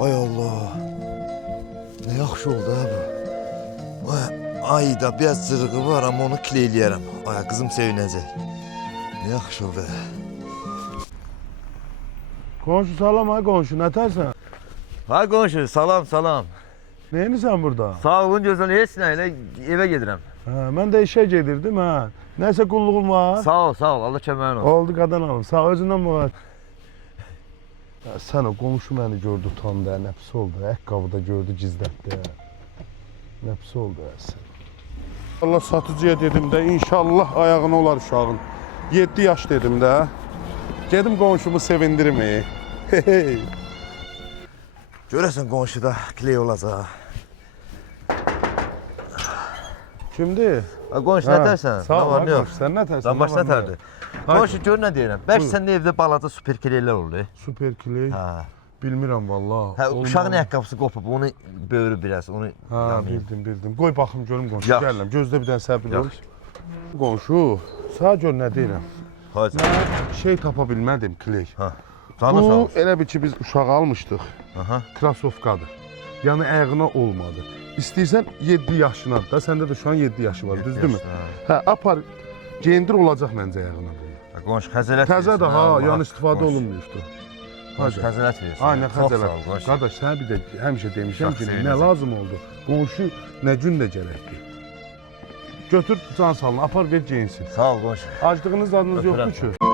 Ay Allah. Ne yaxşı oldu ha bu. Ayda biraz zırığı var ama onu kileyləyərəm. Ay kızım sevinəcək. Ne yaxşı oldu ha. Qonşu salam ha qonşu, nətərsən? Ha qonşu, salam salam. Neyinisən burada? Sağ olun gözəl, heç nə ilə evə gedirəm. Hə, mən də işə gedirdim ha. Nəsə qulluğun var? Sağ ol, Allah köməyin olsun. Oldu qadan alım, sağ özündən var. Sən o qonşu məni gördü, utandı, nə pis oldu, ayaqqabıda gördü, gizlətdi. Nə pis oldu sən. Allah satıcıya dedim də, inşallah ayağına olar uşağın. 7 yaş dedim də. Gedim qonşumu sevindirim. Görəsən qonşuda kley olacaq. Kimdir? Qonşu nətərsən? Sağ ol, ne qonşu, sən nətərsən? Dabaş nətərdir? Qonşu gör nə deyirəm. Bəlkə səndə evdə balada super kleylər oldu. Super kley. Hə. Bilmirəm vallahi. Hə, uşağın ayaqqabısı qopub, onu böyürü biraz, onu Ha, yamayım. bildim. Qoy baxım görüm qonşu. Yaxşı. Gəlirəm. Gözlə bir dənə səbir ol. Yaxşı. Qonşu, sağ gör nə deyirəm. Hacı. Mən şey tapa bilmədim, kley. Ha. Canı sağ Bu olsun. elə bir ki biz uşağı almışdıq. Aha. Krasovkadır. Yəni ayağına olmadı. İstəyirsən 7 yaşınadır da, səndə də şu an 7 yaşı var, düzdürmü? Hə, apar geyindir olacaq məncə ayağına bunu. Qonşu xəzələt Təzə də ha, Allah. yəni istifadə Qonşu. olunmuşdu. Qonşu xəzələt verirsən. Aynen Çox sağ ol, xəzələt. qonşu. Qardaş, sənə bir də həmişə demişəm Çox ki, nə sevinəcəm. lazım oldu? Qonşu nə gün də gərəkdir. Götür can salını, apar ver geyinsin. Sağ ol qonşu. Aclığınız adınız yoxdur Öpürəm. ki?